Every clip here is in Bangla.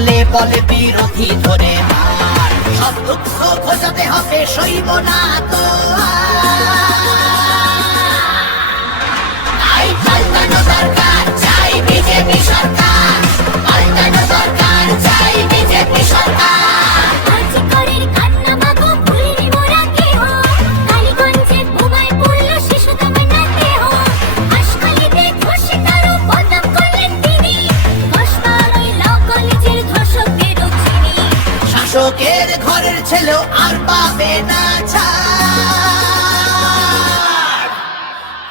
বলে বিরোধী ধরে মার। সব দুঃখ খোঁজাতে হবে সইব না তো আই দরকার। ছেলেও আর পাবে না ছাড়।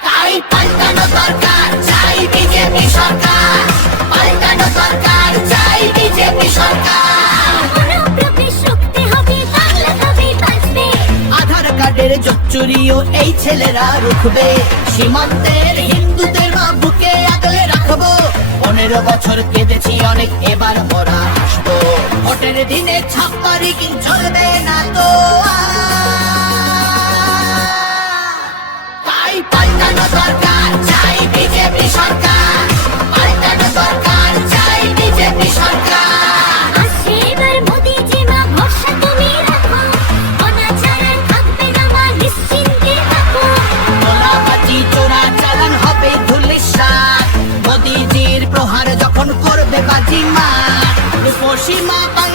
তাই পাল্টানো দরকার চাই বিজেপি সরকার। পাল্টানো দরকার চাই বিজেপি সরকার। আধার কার্ডের চুরিও এই ছেলেরা রুখবে। সীমান্তের হিন্দুদের মা বুকে আগলে রাখব। পনেরো বছর কেঁদেছি অনেক এবার ওরা আসব। ভোটের দিনে ছাপ্পারি চলবে না তো? তাই পাল্টানো চাই বিজেপি সরকার। পাল্টানো চাই বিজেপি সরকার। প্রহার যখন করবে বাজি মার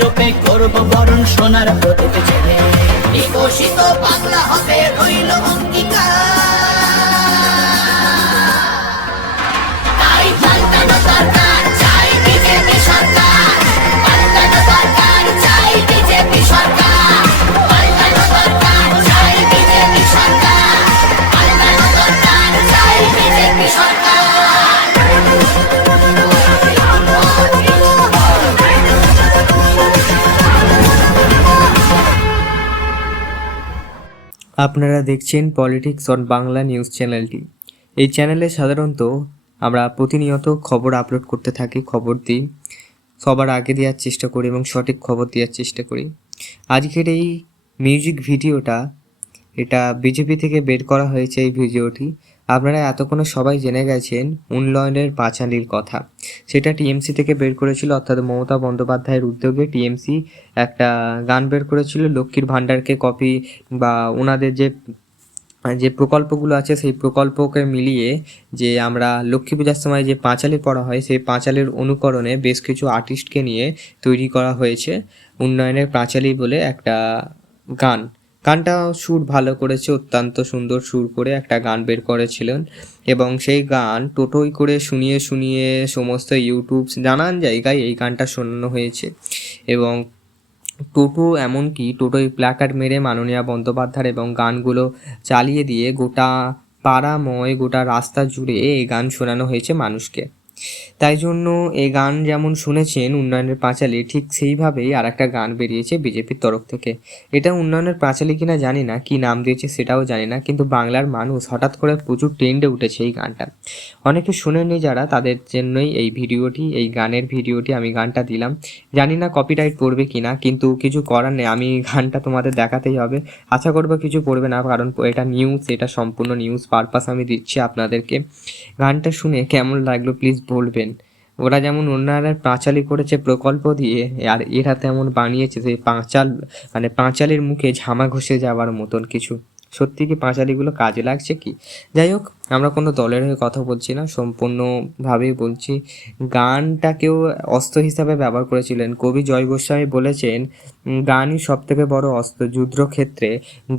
রূপে করব বরণ সোনার প্রদীপ ছেলে বিকশিত বাংলা হবে রইল অঙ্গীকার। আপনারা দেখছেন পলিটিক্স অন বাংলা নিউজ চ্যানেলটি এই চ্যানেলে সাধারণত আমরা প্রতিনিয়ত খবর আপলোড করতে থাকি, খবর দিই। সবার আগে দেওয়ার চেষ্টা করি এবং সঠিক খবর দেওয়ার চেষ্টা করি। আজকের এই মিউজিক ভিডিওটা এটা বিজেপি থেকে বের করা হয়েছে এই ভিডিওটি আপনারা এতক্ষণে সবাই জেনে গেছেন উন্নয়নের পাঁচালির কথা। সেটা টিএমসি থেকে বের করেছিল, অর্থাৎ মমতা বন্দ্যোপাধ্যায়ের উদ্যোগে টিএমসি একটা গান বের করেছিল, লক্ষ্মীর ভাণ্ডারকে কপি বা ওনাদের যে যে প্রকল্পগুলো আছে, সেই প্রকল্পকে মিলিয়ে যে আমরা লক্ষ্মী পূজার সময় যে পাঁচালি পড়া হয়, সেই পাঁচালির অনুকরণে বেশ কিছু আর্টিস্টকে নিয়ে তৈরি করা হয়েছে উন্নয়নের পাঁচালি বলে একটা গান। গানটা সুর ভালো করেছে, অত্যন্ত সুন্দর সুর করে একটা গান বের করেছিলেন। এবং সেই গান টোটোই করে শুনিয়ে শুনিয়ে সমস্ত ইউটিউব নানান জায়গায় এই গানটা শোনানো হয়েছে। এবং টোটো এমনকি টোটোয় প্ল্যাকার্ড মেরে মাননীয় বন্দ্যোপাধ্যায় এবং গানগুলো চালিয়ে দিয়ে গোটা পাড়াময়, গোটা রাস্তা জুড়ে এই গান শোনানো হয়েছে মানুষকে। তাই জন্য এই গান যেমন শুনেছেন উন্নয়নের পাঁচালী, ঠিক সেইভাবেই আর একটা গান বেরিয়েছে বিজেপির তরফ থেকে। এটা উন্নয়নের পাঁচালী কিনা জানি না, কি নাম দিয়েছে সেটাও জানি না, কিন্তু বাংলার মানুষ হঠাৎ করে প্রচুর ট্রেন্ডে উঠেছে এই গানটা। অনেকে শুনেননি যারা, তাদের জন্যই এই ভিডিওটি, এই গানের ভিডিওটি আমি গানটা দিলাম। জানি না কপিরাইট পড়বে কিনা, কিন্তু কিছু করার নেই, আমি গানটা তোমাদের দেখাতেই হবে। আশা করব কিছু পড়বে না, কারণ এটা নিউজ এটা সম্পূর্ণ নিউজ পারপাস আমি দিচ্ছি আপনাদেরকে। গানটা শুনে কেমন লাগল প্লিজ বলবেন। ওরা যেমন উন্নয়নের পাঁচালি করেছে প্রকল্প দিয়ে, আর এরা তেমন বানিয়েছে সেই পাঁচাল মানে পাঁচালির মুখে ঝামা ঘষে যাওয়ার মতন কিছু। সত্যি কি পাঁচালিগুলো কাজে লাগছে কি? যাই হোক, আমরা কোনো দলের হয়ে কথা বলছি না, সম্পূর্ণভাবেই বলছি। গানটাকেও অস্ত্র হিসাবে ব্যবহার করেছিলেন। কবি জয় গোস্বামী বলেছেন গানই সব থেকে বড় অস্ত্র। যুদ্ধক্ষেত্রে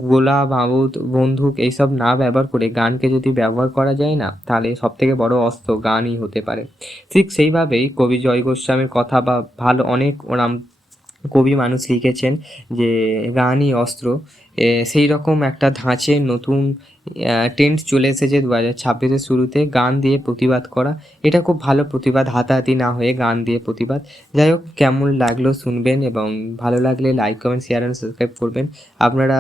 গোলা বারুদ বন্দুক এইসব না ব্যবহার করে গানকে যদি ব্যবহার করা যায় না, তাহলে সব থেকে বড় অস্ত্র গানই হতে পারে। ঠিক সেইভাবেই কবি জয় গোস্বামীর কথা বা ভালো অনেক ওরাম কবি মানুষ লিখেছেন যে গানই অস্ত্র সেই রকম একটা ধাঁচে নতুন টেন্ট চলে এসেছে দু হাজার ছাব্বিশের শুরুতে, গান দিয়ে প্রতিবাদ করা। এটা খুব ভালো প্রতিবাদ, হাতাহাতি না হয়ে গান দিয়ে প্রতিবাদ। যাই হোক, কেমন লাগল শুনবেন এবং ভালো লাগলে like comment share and subscribe করবেন। আপনারা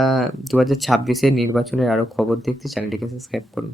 দু হাজার ছাব্বিশের নির্বাচনের আরও খবর দেখতে চ্যানেলটিকে সাবস্ক্রাইব করুন।